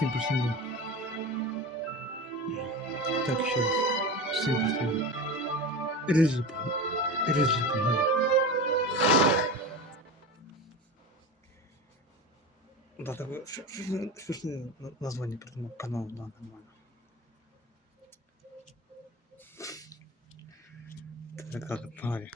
7+1. Так, еще раз. 7+1. Режим. Да, такое... Что название придумал? Канал, да, нормально. Так, как, погнали.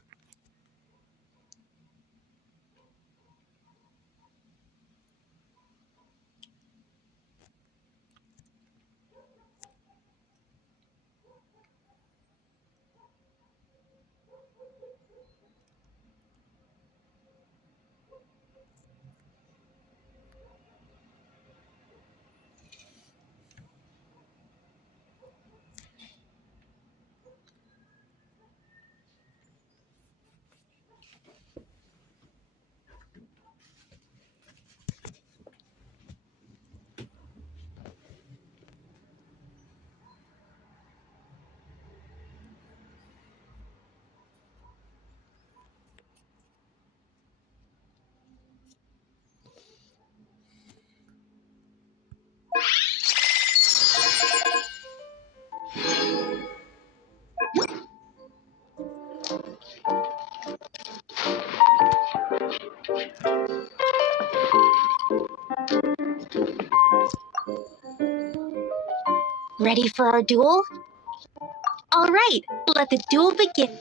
Ready for our duel? All right, let the duel begin.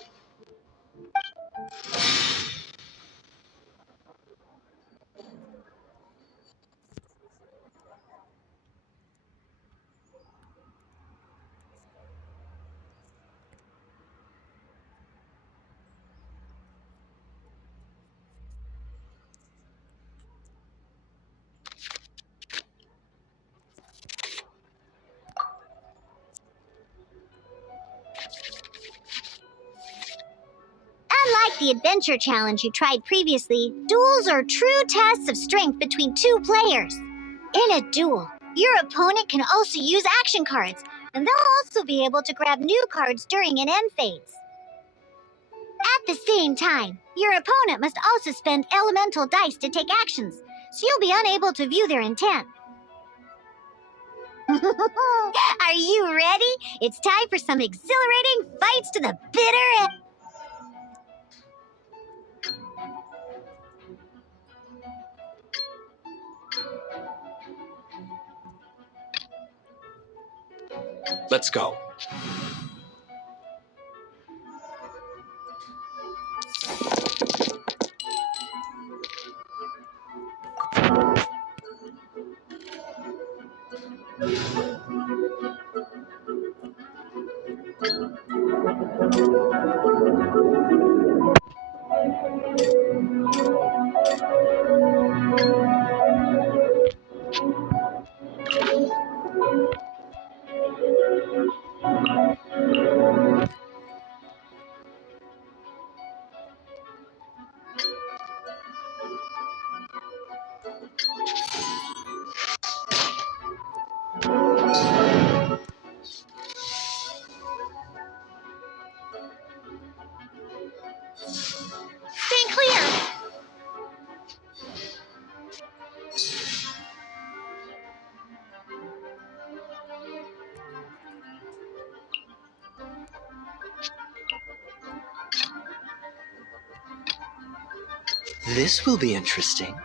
Unlike the adventure challenge you tried previously, duels are true tests of strength between two players. In a duel, your opponent can also use action cards, and they'll also be able to grab new cards during an end phase. At the same time, your opponent must also spend elemental dice to take actions, so you'll be unable to view their intent. Are you ready? It's time for some exhilarating fights to the bitter end. Let's go. Stay clear! This will be interesting.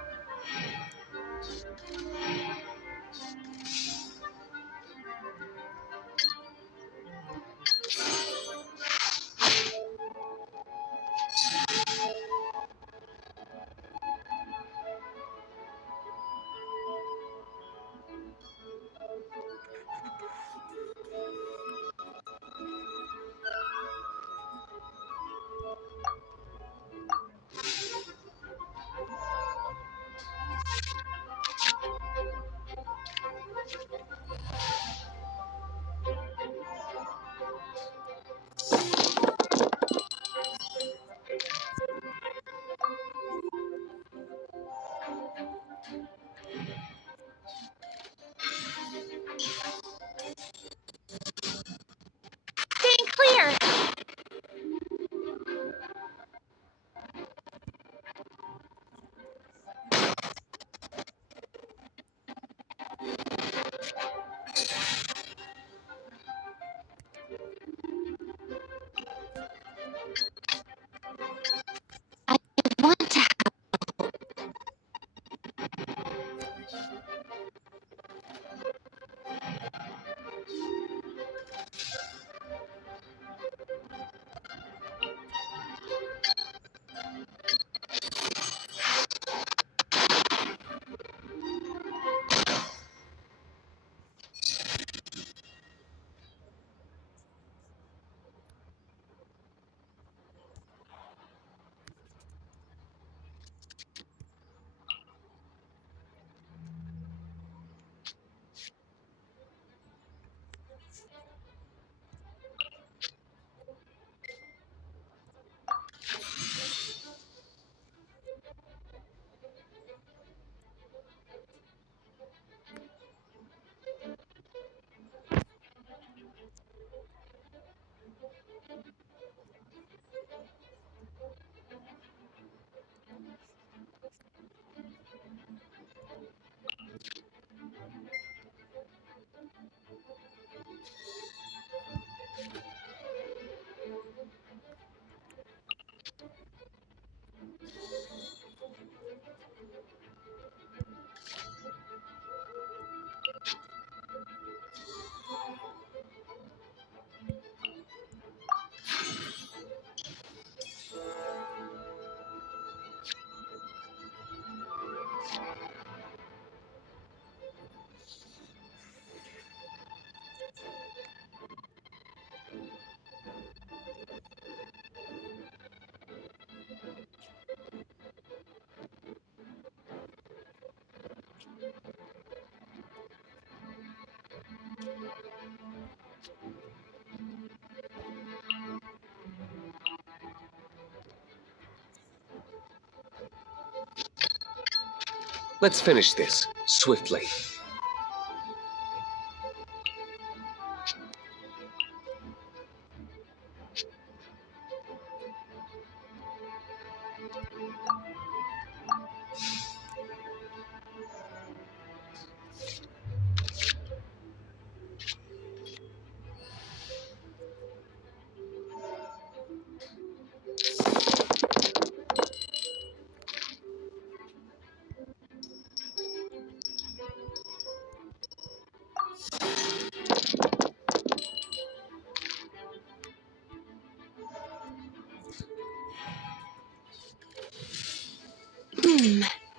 Let's finish this swiftly.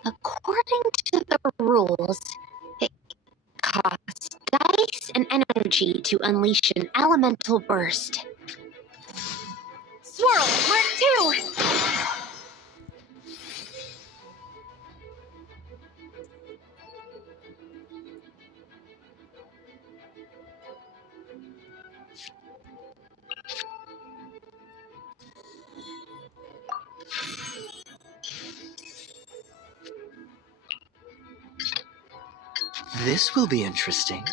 According to the rules, it costs dice and energy to unleash an elemental burst. Swirl, Mark 2! This will be interesting.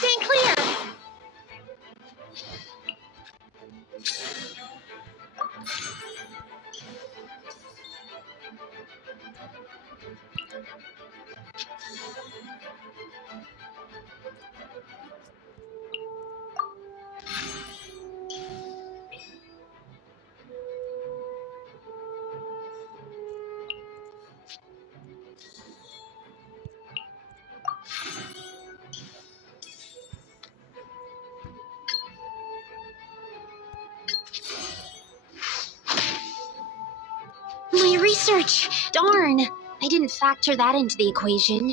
Stand clear! My research! Darn! I didn't factor that into the equation.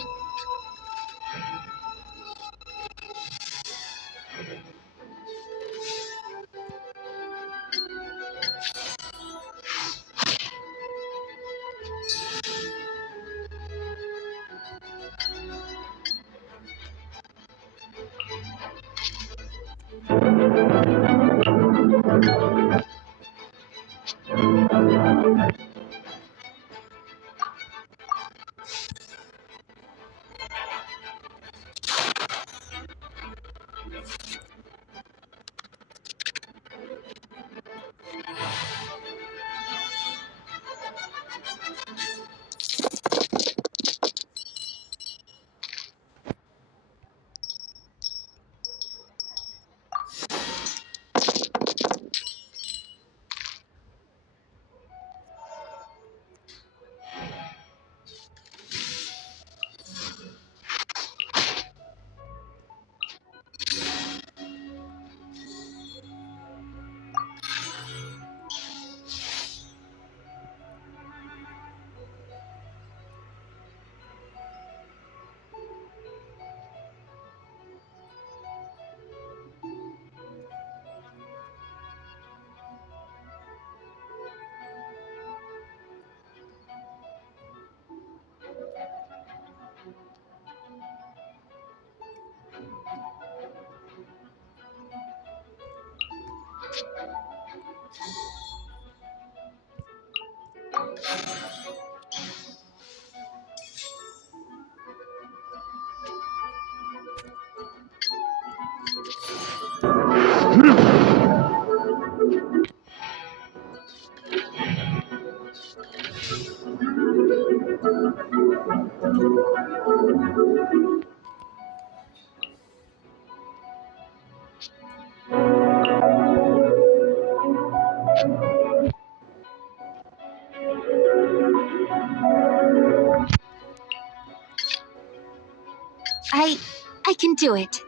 can do it.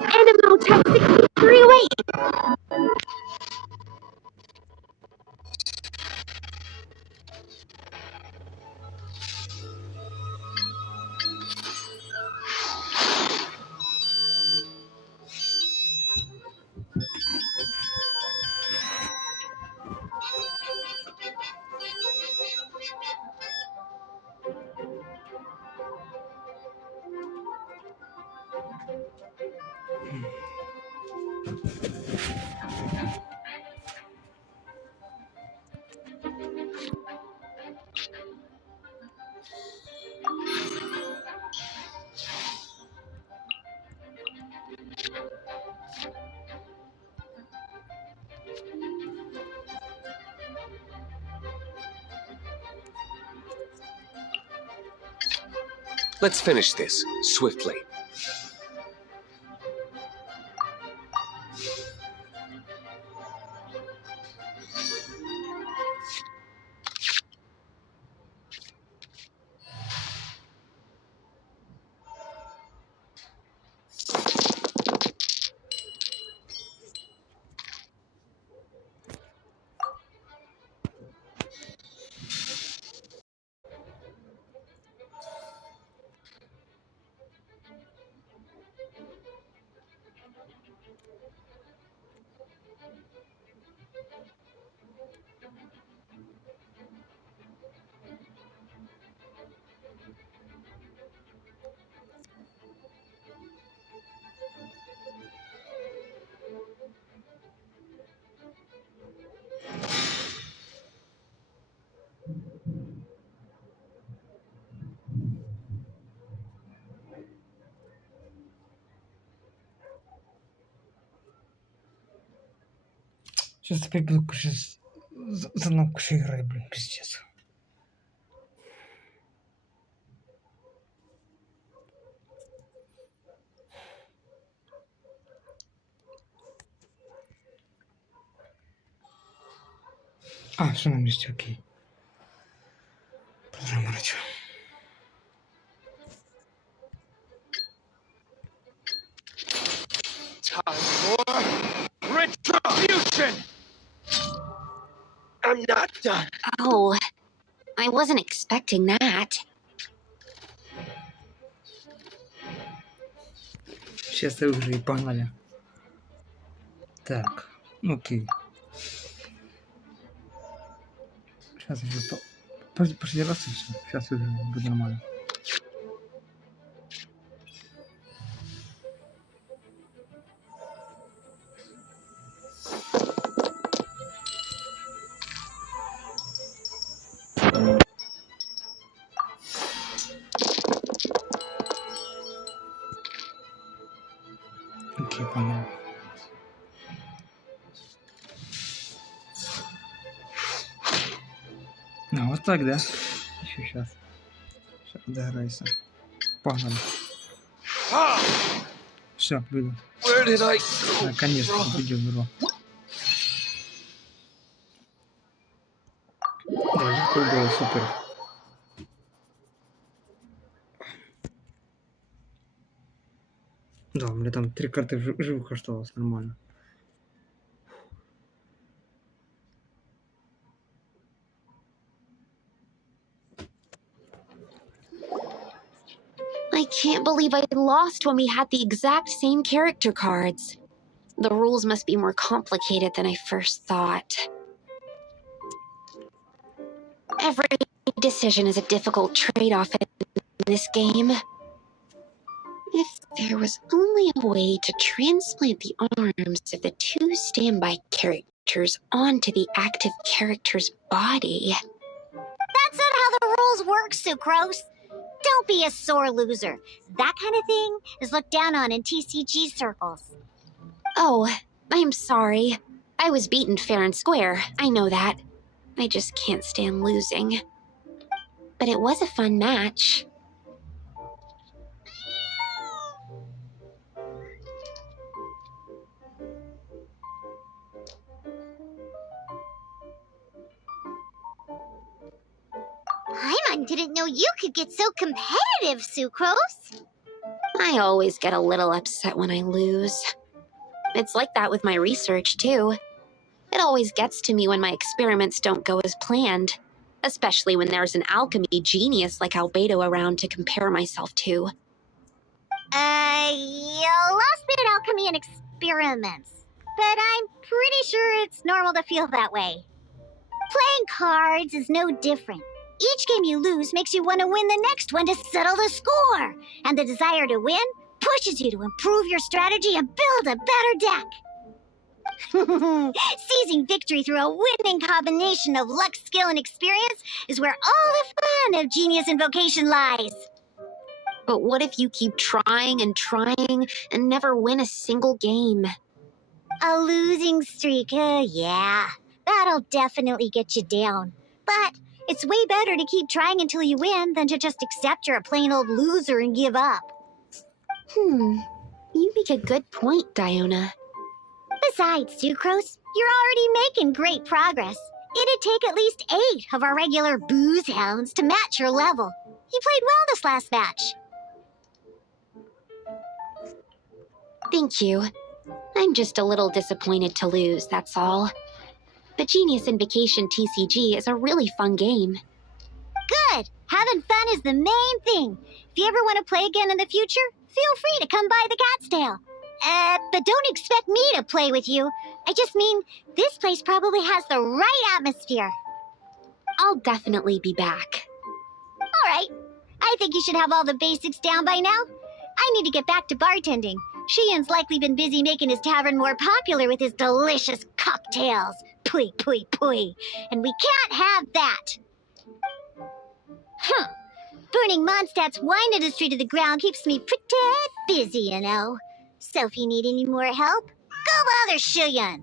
Animal Tech 63 away. Let's finish this swiftly. Сейчас опять буду кушать за мной кушать игры, блин, пиздец. А, все на месте, окей. Продолжаем играть. Time for retribution! I'm not done. Oh, I wasn't expecting that. Сейчас я уже и погнали. Так, окей. Сейчас еще последний раз и все. Сейчас уже будет нормально. Окей, понял. А, вот так, да? Еще сейчас. Сейчас доиграйся. Погнали. Все, победу. Where did I go? Наконец-то победил игру. Да, легко было, супер. Да, у меня там 3 карты живых осталось, нормально. I can't believe I lost when we had the exact same character cards. The rules must be more complicated than I first thought. Every decision is a difficult trade-off in this game. If there was only a way to transplant the arms of the two standby characters onto the active character's body. That's not how the rules work, Sucrose. Don't be a sore loser. That kind of thing is looked down on in TCG circles. Oh, I'm sorry. I was beaten fair and square, I know that. I just can't stand losing. But it was a fun match. Paimon didn't know you could get so competitive, Sucrose. I always get a little upset when I lose. It's like that with my research, too. It always gets to me when my experiments don't go as planned, especially when there's an alchemy genius like Albedo around to compare myself to. You lost me at alchemy and experiments, but I'm pretty sure it's normal to feel that way. Playing cards is no different. Each game you lose makes you want to win the next one to settle the score, and the desire to win pushes you to improve your strategy and build a better deck. Seizing victory through a winning combination of luck, skill, and experience is where all the fun of Genius Invocation lies. But what if you keep trying and never win a single game? A losing streak, yeah, that'll definitely get you down. But it's way better to keep trying until you win than to just accept you're a plain old loser and give up. You make a good point, Diona. Besides, Sucrose, you're already making great progress. It'd take at least 8 of our regular booze hounds to match your level. You played well this last match. Thank you. I'm just a little disappointed to lose, that's all. But Genius Invocation TCG is a really fun game. Good! Having fun is the main thing. If you ever want to play again in the future, feel free to come by the Cat's Tail. But don't expect me to play with you. I just mean, this place probably has the right atmosphere. I'll definitely be back. All right. I think you should have all the basics down by now. I need to get back to bartending. Shian's likely been busy making his tavern more popular with his delicious cocktails. Pui, pui, pui. And we can't have that. Burning Mondstadt's wine industry to the ground keeps me pretty busy, you know. So if you need any more help, go bother Shiyan.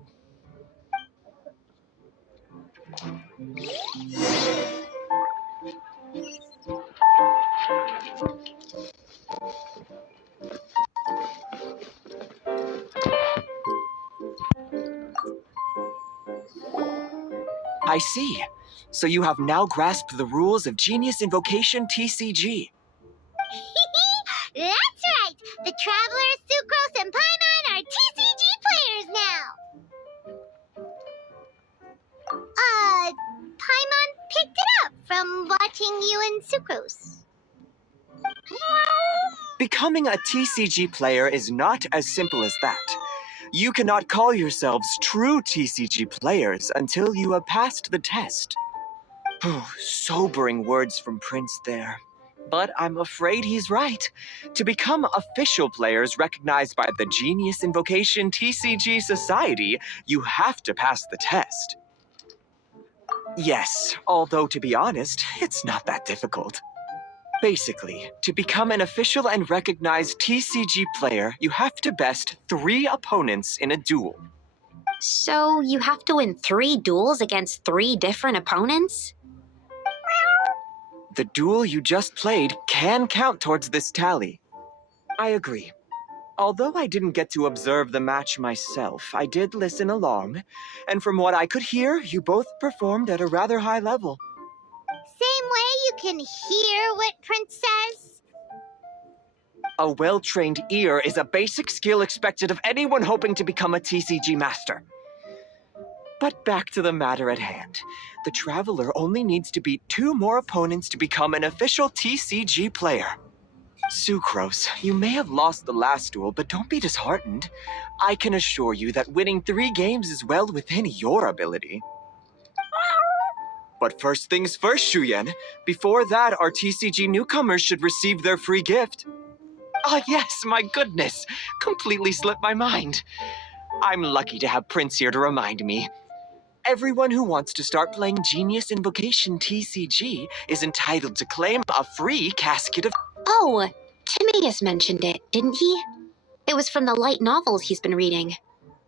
I see. So you have now grasped the rules of Genius Invocation TCG. That's right! The Travelers, Sucrose, and Paimon are TCG players now! Paimon picked it up from watching you and Sucrose. Becoming a TCG player is not as simple as that. You cannot call yourselves true TCG players until you have passed the test. Sobering words from Prince there. But I'm afraid he's right. To become official players recognized by the Genius Invocation TCG Society, you have to pass the test. Yes, although to be honest, it's not that difficult. Basically, to become an official and recognized TCG player, you have to best 3 opponents in a duel. So you have to win 3 duels against 3 different opponents? The duel you just played can count towards this tally. I agree. Although I didn't get to observe the match myself, I did listen along, and from what I could hear, you both performed at a rather high level. Same way you can hear what Prince says? A well-trained ear is a basic skill expected of anyone hoping to become a TCG master. But back to the matter at hand. The Traveler only needs to beat 2 more opponents to become an official TCG player. Sucrose, you may have lost the last duel, but don't be disheartened. I can assure you that winning 3 games is well within your ability. But first things first, Shuyen. Before that, our TCG newcomers should receive their free gift. Ah, yes, my goodness. Completely slipped my mind. I'm lucky to have Prince here to remind me. Everyone who wants to start playing Genius Invocation TCG is entitled to claim a free casket of... Oh, Timaeus mentioned it, didn't he? It was from the light novels he's been reading.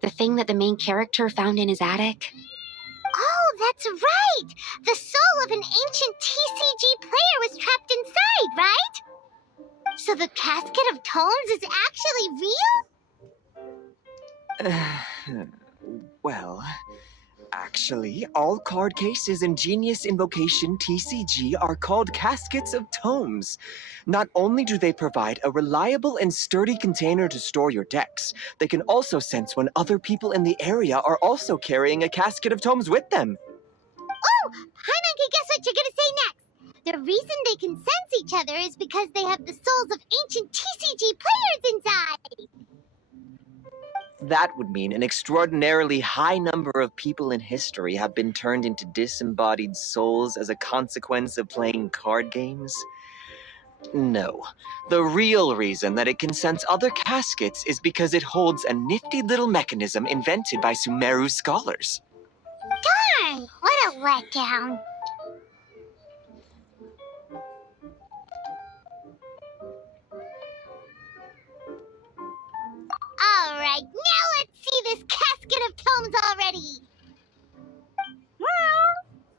The thing that the main character found in his attic. Oh, that's right! The soul of an ancient TCG player was trapped inside, right? So the Casket of Tomes is actually real? Well, actually, all card cases in Genius Invocation TCG are called Caskets of Tomes. Not only do they provide a reliable and sturdy container to store your decks, they can also sense when other people in the area are also carrying a Casket of Tomes with them. Oh, Paimon can guess what you're gonna say next. The reason they can sense each other is because they have the souls of ancient TCG players inside. That would mean an extraordinarily high number of people in history have been turned into disembodied souls as a consequence of playing card games. No. The real reason that it can sense other caskets is because it holds a nifty little mechanism invented by Sumeru's scholars. Darn, what a letdown. Alright, now let's see this Casket of Tomes already.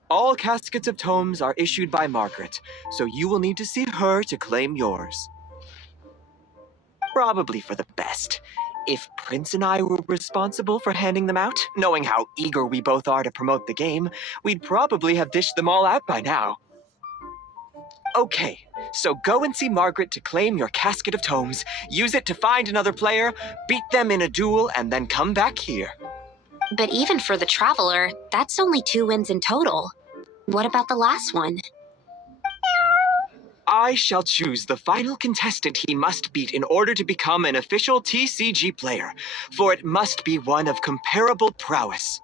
All Caskets of Tomes are issued by Margaret, so you will need to see her to claim yours. Probably for the best. If Prince and I were responsible for handing them out, knowing how eager we both are to promote the game, we'd probably have dished them all out by now. Okay, so go and see Margaret to claim your Casket of Tomes, use it to find another player, beat them in a duel, and then come back here. But even for the Traveler, that's only 2 wins in total. What about the last one? I shall choose the final contestant he must beat in order to become an official TCG player, for it must be one of comparable prowess.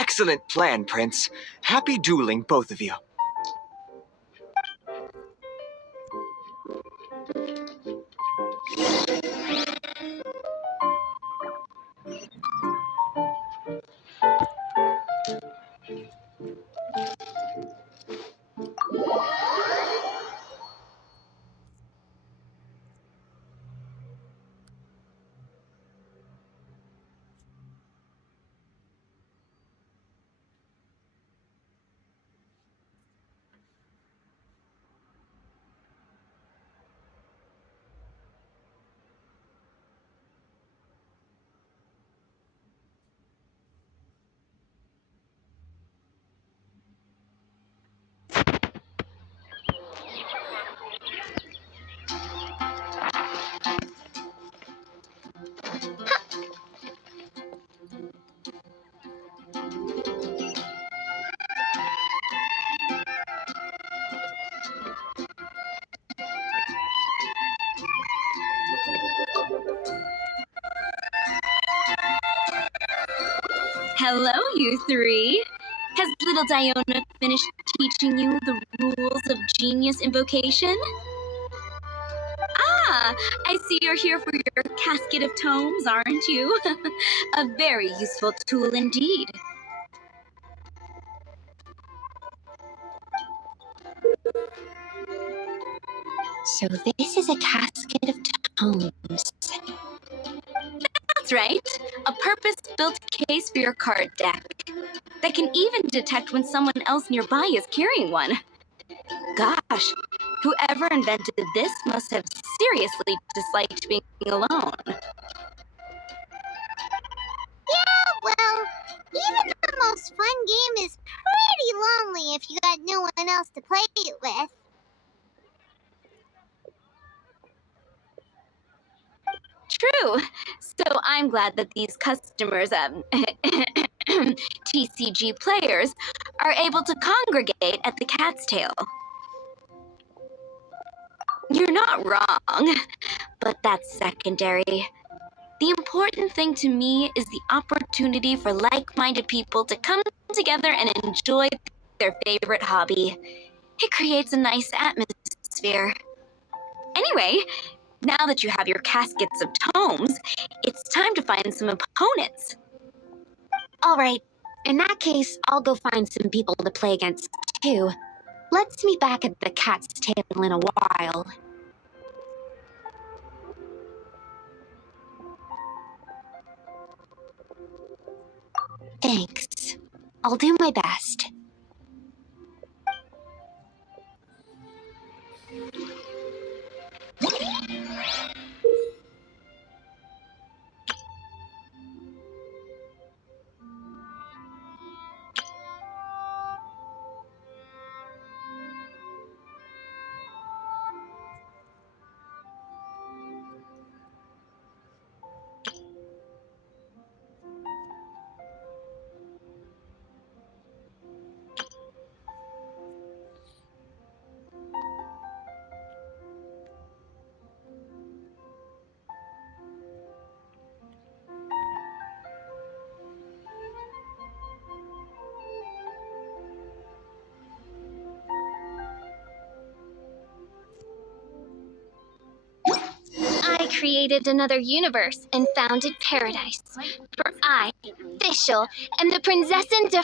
Excellent plan, Prince. Happy dueling, both of you. Hello, you three. Has little Diona finished teaching you the rules of Genius Invocation? Ah, I see you're here for your Casket of Tomes, aren't you? A very useful tool indeed. So this is a Casket of Tomes. That's right, a purpose-built case for your card deck that can even detect when someone else nearby is carrying one. Gosh, whoever invented this must have seriously disliked being alone. Yeah, well, even the most fun game is pretty lonely if you got no one else to play it with. True. So I'm glad that these customers, TCG players, are able to congregate at the Cat's Tail. You're not wrong, but that's secondary. The important thing to me is the opportunity for like-minded people to come together and enjoy their favorite hobby. It creates a nice atmosphere. Anyway, now that you have your caskets of tomes, it's time to find some opponents. All right. In that case, I'll go find some people to play against, too. Let's meet back at the cat's tail in a while. Thanks. I'll do my best. I created another universe and founded paradise. For I, Fischl, am the Prinzessin de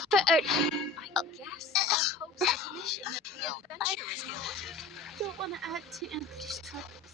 Don't want to add to Anthony's troubles.